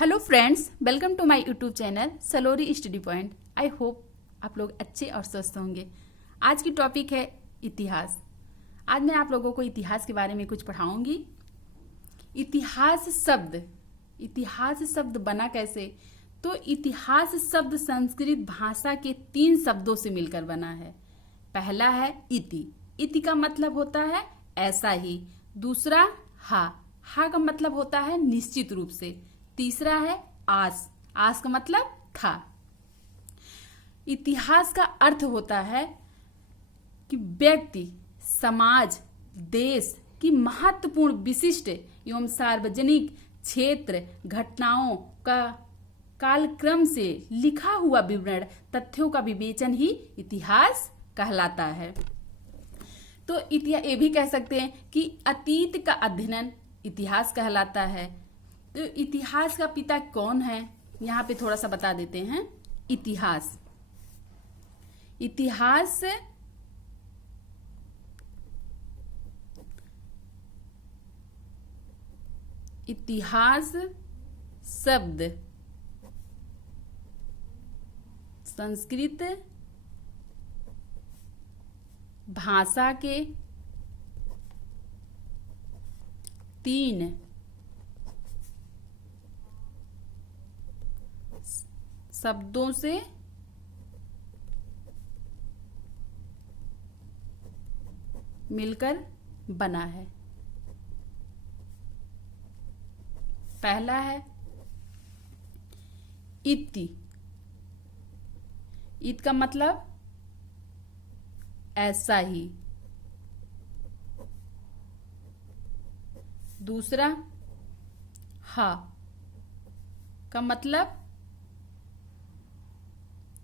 Hello friends, welcome to my YouTube channel Salori study point. I hope आप लोग अच्छे और स्वस्थ होंगे। आज की टॉपिक है इतिहास। आज मैं आप लोगों को इतिहास के बारे में कुछ पढ़ाऊंगी। इतिहास शब्द बना कैसे? तो इतिहास शब्द संस्कृत भाषा के 3 शब्दों से मिलकर बना है। पहला है इति। इति का मतलब होता है ऐसा ही। दूसरा हा का मतलब होता है निश्चित रूप से। तीसरा है आस का मतलब था। इतिहास का अर्थ होता है कि व्यक्ति, समाज, देश की महत्वपूर्ण, विशिष्ट एवं सार्वजनिक क्षेत्र घटनाओं का कालक्रम से लिखा हुआ विवरण, तथ्यों का विवेचन ही इतिहास कहलाता है। तो ये भी कह सकते हैं कि अतीत का अध्ययन इतिहास कहलाता है। तो इतिहास का पिता कौन है, यहाँ पे थोड़ा सा बता देते हैं। इतिहास शब्द संस्कृत भाषा के 3 शब्दों से मिलकर बना है। पहला है इति। इत का मतलब ऐसा ही। दूसरा हा का मतलब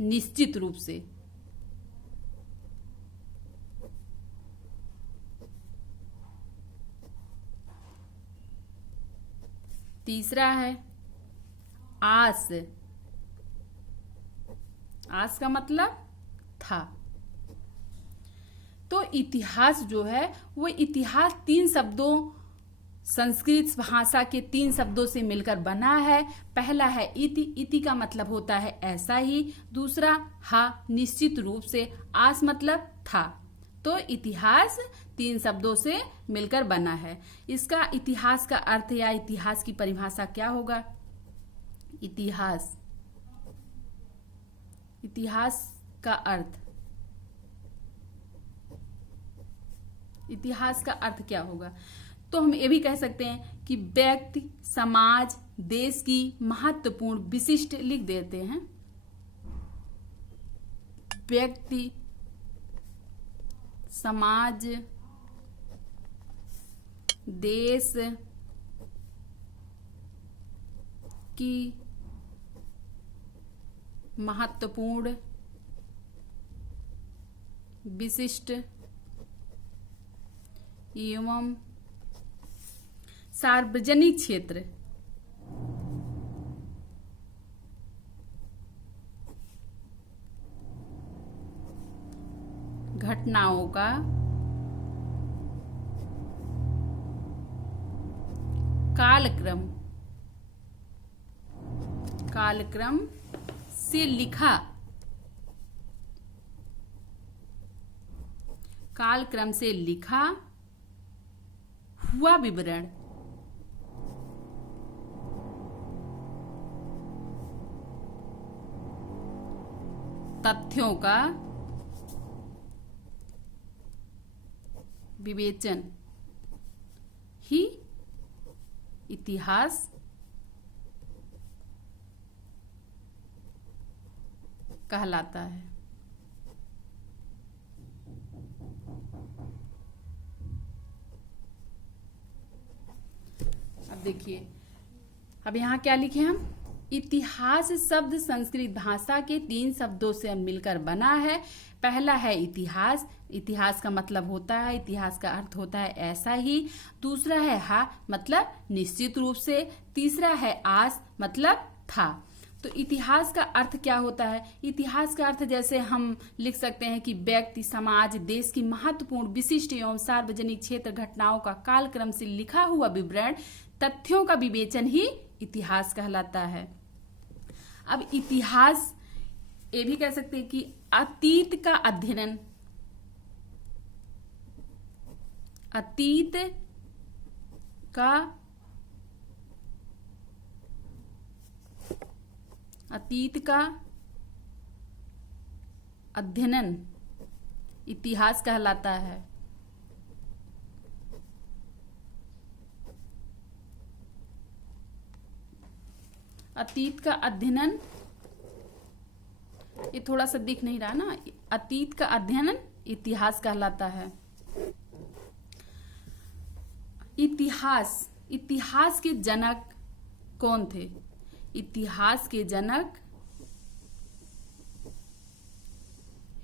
निश्चित रूप से। तीसरा है आस का मतलब था। तो इतिहास जो है वो इतिहास 3 शब्दों, संस्कृत भाषा के 3 शब्दों से मिलकर बना है। पहला है इति। इति का मतलब होता है ऐसा ही। दूसरा हा निश्चित रूप से। आस मतलब था। तो इतिहास 3 शब्दों से मिलकर बना है। इसका इतिहास का अर्थ या इतिहास की परिभाषा क्या होगा? इतिहास का अर्थ, इतिहास का अर्थ क्या होगा? तो हम ये भी कह सकते हैं कि व्यक्ति, समाज, देश की महत्वपूर्ण, विशिष्ट लिख देते हैं। व्यक्ति, समाज, देश की महत्वपूर्ण, विशिष्ट एवं सार्वजनिक क्षेत्र घटनाओं का कालक्रम से लिखा, हुआ विवरण, तथ्यों का विवेचन ही इतिहास कहलाता है। अब देखिए, अब यहाँ क्या लिखे हम? इतिहास शब्द संस्कृत भाषा के 3 शब्दों से मिलकर बना है। पहला है इतिहास। इतिहास का मतलब होता है, इतिहास का अर्थ होता है ऐसा ही। दूसरा है हा मतलब निश्चित रूप से। तीसरा है आस मतलब था। तो इतिहास का अर्थ क्या होता है? इतिहास का अर्थ जैसे हम लिख सकते हैं कि व्यक्ति, समाज, देश की महत्वपूर्ण, विशिष्ट एवं सार्वजनिक क्षेत्र घटनाओं का कालक्रम से लिखा हुआ विवरण, तथ्यों का विवेचन ही इतिहास कहलाता है। अब इतिहास ये भी कह सकते हैं कि अतीत का अध्ययन, अतीत का अध्ययन इतिहास कहलाता है। अतीत का अध्ययन, ये थोड़ा सा दिख नहीं रहा ना, अतीत का अध्ययन इतिहास कहलाता है। इतिहास के जनक कौन थे? इतिहास के जनक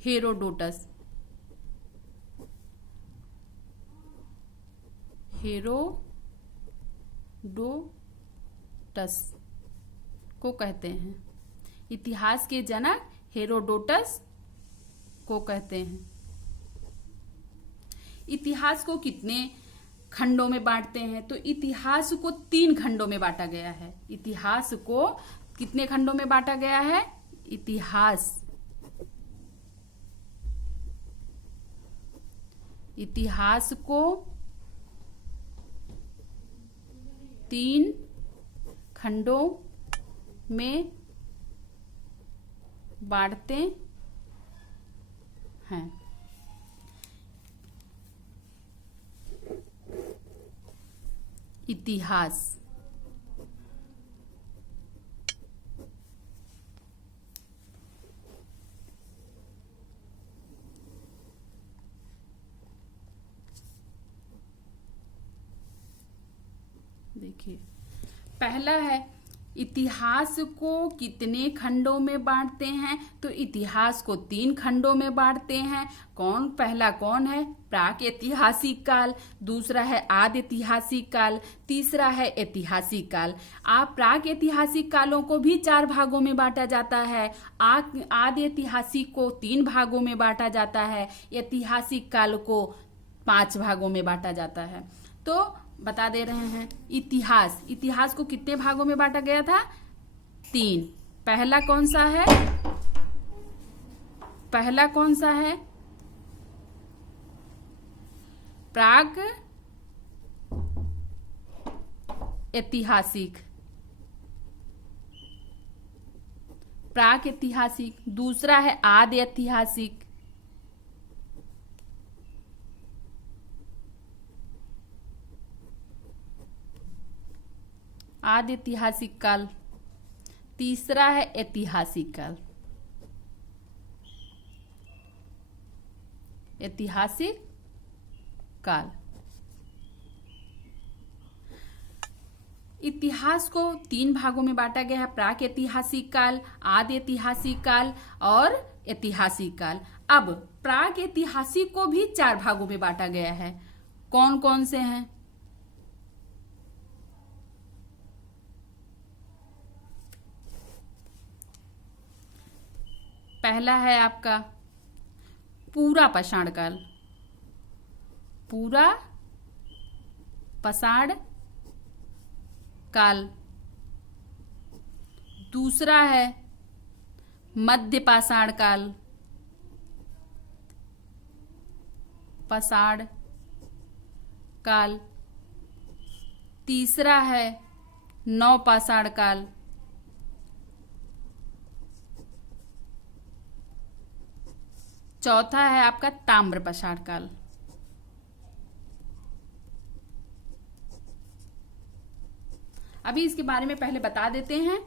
हेरोडोटस को कहते हैं। इतिहास के जनक हेरोडोटस को कहते हैं। इतिहास को कितने खंडों में बांटते हैं? तो इतिहास को 3 खंडों में बांटा गया है। इतिहास को कितने खंडों में बांटा गया है? इतिहास को 3 खंडों में बांटते हैं। इतिहास देखिए, पहला है इतिहास को कितने खंडों में बांटते हैं? तो इतिहास को 3 खंडों में बांटते हैं। पहला कौन है? प्राक ऐतिहासिक काल, दूसरा है आदि ऐतिहासिक काल, तीसरा है ऐतिहासिक काल। प्राक ऐतिहासिक कालों को भी 4 भागों में बांटा जाता है। आदि ऐतिहासिक को 3 भागों में बांटा जाता है। ऐतिहासिक काल को 5 भागों में बांटा जाता है। तो बता दे रहे हैं, इतिहास को कितने भागों में बांटा गया था? 3। पहला कौन सा है? प्राग ऐतिहासिक, दूसरा है आदि ऐतिहासिक, आदि ऐतिहासिक काल, तीसरा है ऐतिहासिक काल। ऐतिहासिक काल। इतिहास को 3 भागों में बांटा गया है। प्राक ऐतिहासिक काल, आदि ऐतिहासिक काल और ऐतिहासिक काल। अब प्राक ऐतिहासिक को भी 4 भागों में बांटा गया है। कौन कौन से हैं? पहला है आपका पूरा पाषाण काल, दूसरा है मध्य पाषाण काल, तीसरा है नवपाषाण काल, चौथा है आपका ताम्र पाषाण काल। अभी इसके बारे में पहले बता देते हैं,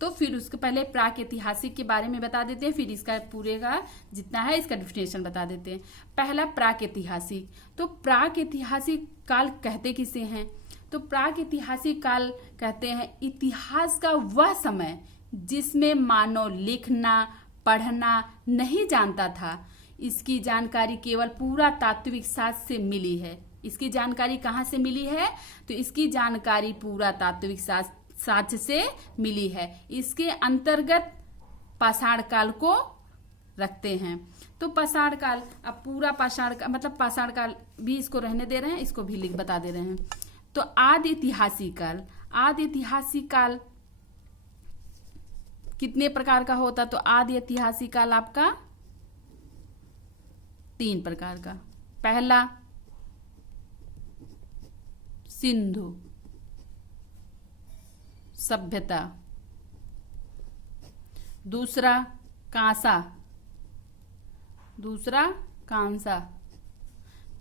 तो फिर उसके पहले प्राक ऐतिहासिक के बारे में बता देते हैं, फिर इसका पूरे का जितना है इसका डिफिनेशन बता देते हैं। पहला प्राक ऐतिहासिक। तो प्राक ऐतिहासिक काल कहते किसे हैं? तो प्राक ऐतिहासिक काल कहते हैं इतिहास का वह समय जिसमें मानव लिखना पढ़ना नहीं जानता था। इसकी जानकारी केवल पुरातात्विक साक्ष्य से मिली है। इसकी जानकारी कहाँ से मिली है? तो इसकी जानकारी पुरातात्विक साक्ष्य से मिली है। इसके अंतर्गत पाषाण काल को रखते हैं। तो पाषाण काल, अब पूरा पाषाण काल मतलब पाषाण काल भी इसको रहने दे रहे हैं, इसको भी बता दे रहे हैं। तो आदि ऐतिहासिक काल, आदि ऐतिहासिक काल कितने प्रकार का होता? तो आदि ऐतिहासिक काल आपका 3 प्रकार का। पहला सिंधु सभ्यता, दूसरा कांसा,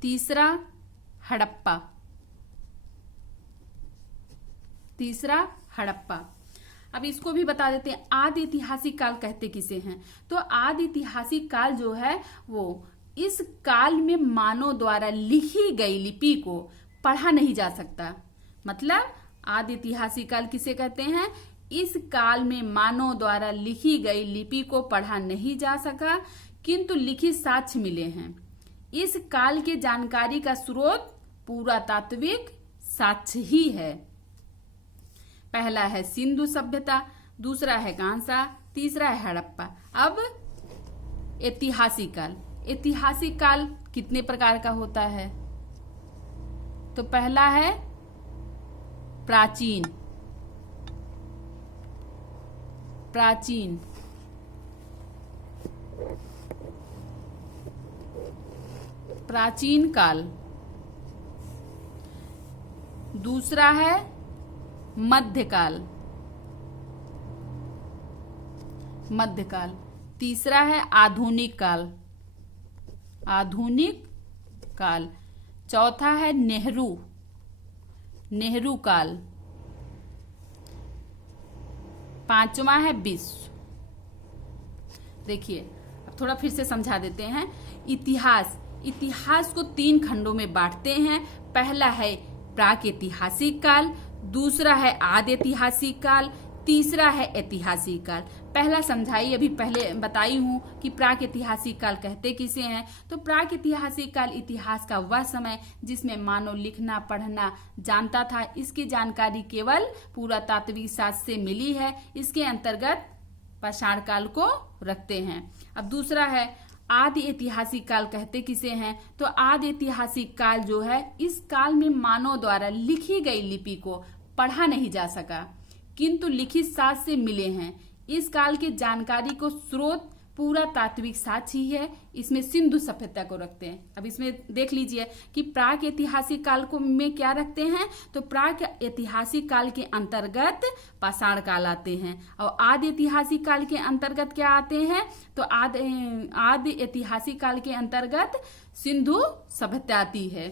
तीसरा हड़प्पा, अब इसको भी बता देते हैं आदि ऐतिहासिक काल कहते किसे हैं। तो आदि ऐतिहासिक काल जो है वो इस काल में मानव द्वारा लिखी गई लिपि को पढ़ा नहीं जा सकता। मतलब आदि ऐतिहासिक काल किसे कहते हैं? इस काल में मानव द्वारा लिखी गई लिपि को पढ़ा नहीं जा सका, किंतु लिखित साक्ष्य मिले हैं। इस काल के जानकारी का स्रोत पुरातात्विक साक्ष्य ही है। पहला है सिंधु सभ्यता, दूसरा है कांसा, तीसरा है हड़प्पा। अब ऐतिहासिक काल, ऐतिहासिक काल कितने प्रकार का होता है? तो पहला है प्राचीन काल, दूसरा है मध्यकाल, तीसरा है आधुनिक काल, चौथा है नेहरू काल, पांचवा है विश्व। देखिए अब थोड़ा फिर से समझा देते हैं। इतिहास को 3 खंडों में बांटते हैं। पहला है प्रागैतिहासिक काल, दूसरा है आदि ऐतिहासिक काल, तीसरा है ऐतिहासिक काल। पहला समझाई अभी पहले बताई हूं कि प्रागैतिहासिक काल कहते किसे हैं। तो प्रागैतिहासिक काल इतिहास का वह समय जिसमें मानव लिखना पढ़ना जानता था। इसकी जानकारी केवल पुरातात्विक साक्ष्य से मिली है। इसके अंतर्गत पाषाण काल को रखते हैं। अब दूसरा है आदि ऐतिहासिक काल कहते किसे हैं। तो आदि ऐतिहासिक काल जो है इस काल में मानव द्वारा लिखी गई लिपि को पढ़ा नहीं जा सका, किंतु लिखित साक्ष्य मिले हैं। इस काल की जानकारी को स्रोत पुरातात्विक साक्ष्य ही है। इसमें सिंधु सभ्यता को रखते हैं। अब इसमें देख लीजिए कि प्राक ऐतिहासिक काल को में क्या रखते हैं। तो प्राक ऐतिहासिक काल के अंतर्गत पाषाण काल आते हैं और आदि ऐतिहासिक काल के अंतर्गत क्या आते हैं। तो आदि ऐतिहासिक काल के अंतर्गत सिंधु सभ्यता आती है।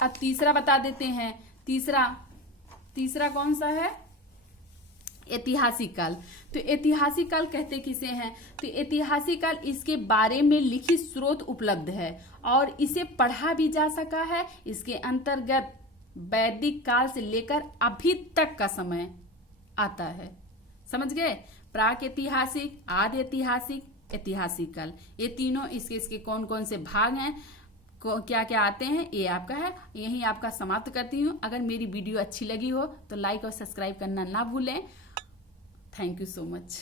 अब तीसरा बता देते हैं। तीसरा कौन सा है? ऐतिहासिक काल। तो ऐतिहासिक काल कहते किसे हैं। तो ऐतिहासिक काल इसके बारे में लिखित स्रोत उपलब्ध है और इसे पढ़ा भी जा सका है। इसके अंतर्गत वैदिक काल से लेकर अभी तक का समय आता है। समझ गए? प्राक ऐतिहासिक, आदि ऐतिहासिक, ऐतिहासिक काल, ये तीनों इसके कौन कौन से भाग हैं, क्या क्या आते हैं, ये आपका है। यही आपका समाप्त करती हूँ। अगर मेरी वीडियो अच्छी लगी हो तो लाइक और सब्सक्राइब करना ना भूलें। Thank you so much.